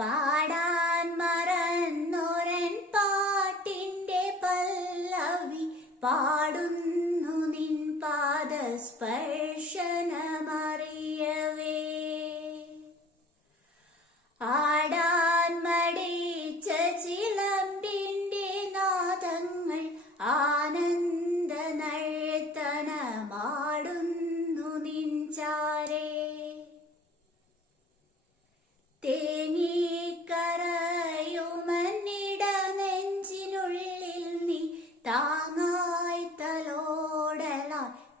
പാടാൻ മറന്നൊരൻ പല്ലവി പാടുന്നു നിൻ പാദസ്പർ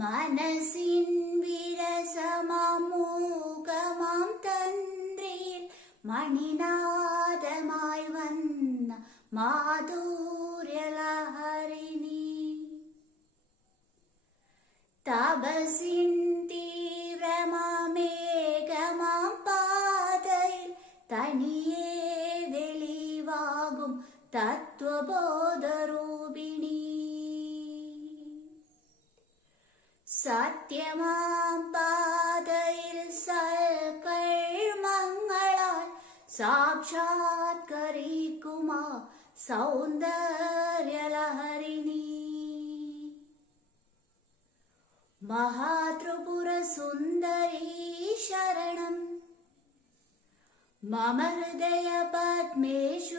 मनसिन् विरसममूकमां तन्त्रे मणिनादमाय वन्न माधुर्यलहरिणी तपसिन् तीव्रमामेकमां पादै तनिये दिलीवागुं तत्त्वबोधरूपिणी सत्यमां पादै सकैर्म साक्षात्करि कुमा सौन्दर्यलहरिणी महातृपुरसुन्दरी शरणम् मम हृदयपद्मेषु